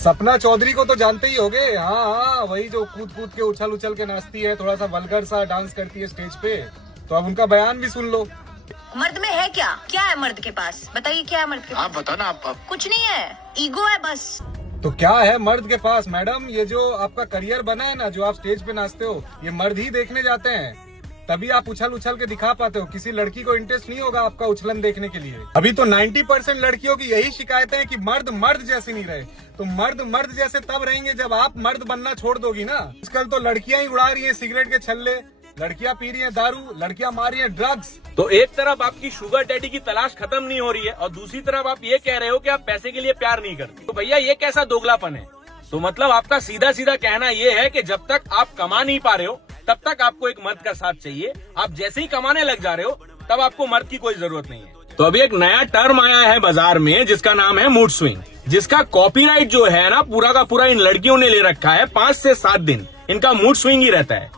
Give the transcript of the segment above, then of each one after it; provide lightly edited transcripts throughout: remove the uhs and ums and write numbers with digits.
सपना चौधरी को तो जानते ही होगे। हाँ हाँ, वही जो कूद कूद के उछल उछल के नाचती है, थोड़ा सा वल्गर सा डांस करती है स्टेज पे। तो अब उनका बयान भी सुन लो। मर्द में है क्या? क्या है मर्द के पास? बताइए क्या है मर्द के पास? आप बताओ ना। आप कुछ नहीं है, ईगो है बस। तो क्या है मर्द के पास मैडम? ये जो आपका करियर बना है ना, जो आप स्टेज पे नाचते हो, ये मर्द ही देखने जाते हैं। तभी आप उछल उछल के दिखा पाते हो। किसी लड़की को इंटरेस्ट नहीं होगा आपका उछलन देखने के लिए। अभी तो 90% लड़कियों की यही शिकायतें हैं कि मर्द मर्द जैसे नहीं रहे। तो मर्द मर्द जैसे तब रहेंगे जब आप मर्द बनना छोड़ दोगी ना। आजकल तो लड़कियां ही उड़ा रही है सिगरेट के छल्ले, लड़कियां पी रही है दारू, लड़कियां मार रही है ड्रग्स। तो एक तरफ आपकी शुगर डैडी की तलाश खत्म नहीं हो रही है और दूसरी तरफ आप ये कह रहे हो कि आप पैसे के लिए प्यार नहीं करते। तो भैया ये कैसा दोगलापन है? तो मतलब आपका सीधा सीधा कहना ये है कि जब तक आप कमा नहीं पा रहे हो तब तक आपको एक मर्द का साथ चाहिए। आप जैसे ही कमाने लग जा रहे हो तब आपको मर्द की कोई जरूरत नहीं है। तो अभी एक नया टर्म आया है बाजार में जिसका नाम है मूड स्विंग, जिसका कॉपीराइट जो है ना पूरा का पूरा इन लड़कियों ने ले रखा है। 5 से 7 दिन इनका मूड स्विंग ही रहता है,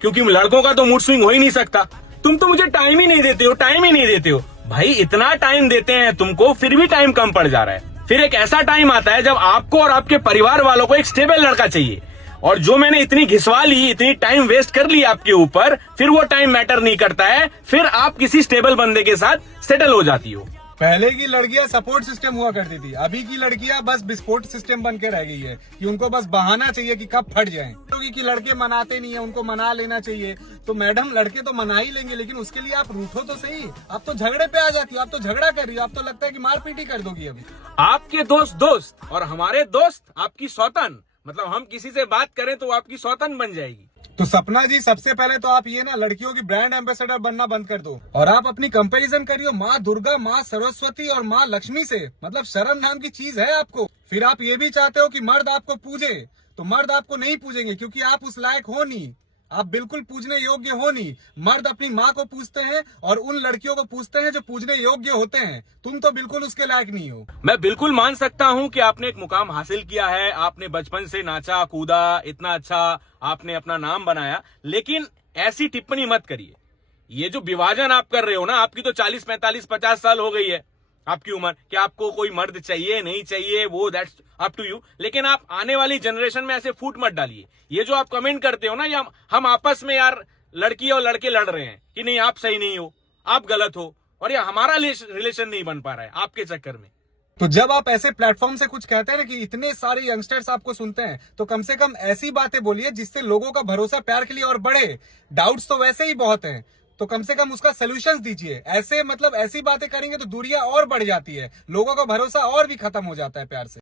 क्योंकि लड़कों का तो मूड स्विंग हो ही नहीं सकता। तुम तो मुझे टाइम ही नहीं देते हो, टाइम ही नहीं देते हो। भाई इतना टाइम देते हैं तुमको, फिर भी टाइम कम पड़ जा रहा है। फिर एक ऐसा टाइम आता है जब आपको और आपके परिवार वालों को एक स्टेबल लड़का चाहिए, और जो मैंने इतनी घिसवा ली, इतनी टाइम वेस्ट कर ली आपके ऊपर, फिर वो टाइम मैटर नहीं करता है। फिर आप किसी स्टेबल बंदे के साथ सेटल हो जाती हो। पहले की लड़कियां सपोर्ट सिस्टम हुआ करती थी, अभी की लड़कियां बस विस्फोट सिस्टम बन के रह गई है कि उनको बस बहाना चाहिए कि कब फट जाएं। कि लड़के मनाते नहीं है, उनको मना लेना चाहिए। तो मैडम लड़के तो मना ही लेंगे, लेकिन उसके लिए आप रूठो तो सही। आप तो झगड़े पे आ जाती हो, आप तो झगड़ा कर रही हो, आप तो लगता है कि मारपीट ही कर दोगी अभी। आपके दोस्त दोस्त और हमारे दोस्त आपकी सौतन, मतलब हम किसी से बात करें तो आपकी सौतन बन जाएगी। तो सपना जी, सबसे पहले तो आप ये ना लड़कियों की ब्रांड एम्बेसडर बनना बंद कर दो, और आप अपनी कंपैरिजन करियो माँ दुर्गा, माँ सरस्वती और माँ लक्ष्मी से। मतलब शर्म नाम की चीज है आपको। फिर आप ये भी चाहते हो कि मर्द आपको पूजे, तो मर्द आपको नहीं पूजेंगे क्योंकि आप उस लायक हो नहीं। आप बिल्कुल पूजने योग्य हो नहीं। मर्द अपनी माँ को पूजते हैं और उन लड़कियों को पूजते हैं जो पूजने योग्य होते हैं। तुम तो बिल्कुल उसके लायक नहीं हो। मैं बिल्कुल मान सकता हूँ कि आपने एक मुकाम हासिल किया है, आपने बचपन से नाचा कूदा, इतना अच्छा आपने अपना नाम बनाया, लेकिन ऐसी टिप्पणी मत करिए। ये जो विभाजन आप कर रहे हो ना, आपकी तो 40, 45, 50 साल हो गई है आपकी उम्र, कि आपको कोई मर्द चाहिए नहीं चाहिए, वो दैट्स अप टू यू। लेकिन आप आने वाली जनरेशन में ऐसे फूट मत डालिए। ये जो आप कमेंट करते हो ना, या हम आपस में यार लड़की और लड़के लड़ रहे हैं कि नहीं आप सही नहीं हो, आप गलत हो, और ये हमारा रिलेशन नहीं बन पा रहा है आपके चक्कर में। तो जब आप ऐसे प्लेटफॉर्म से कुछ कहते हैं ना कि इतने सारे यंगस्टर्स आपको सुनते हैं, तो कम से कम ऐसी बातें बोलिए जिससे लोगों का भरोसा प्यार के लिए और बढ़े। डाउट्स तो वैसे ही बहुत हैं, तो कम से कम उसका सॉल्यूशंस दीजिए। ऐसे मतलब ऐसी बातें करेंगे तो दूरियां और बढ़ जाती है, लोगों का भरोसा और भी खत्म हो जाता है प्यार से।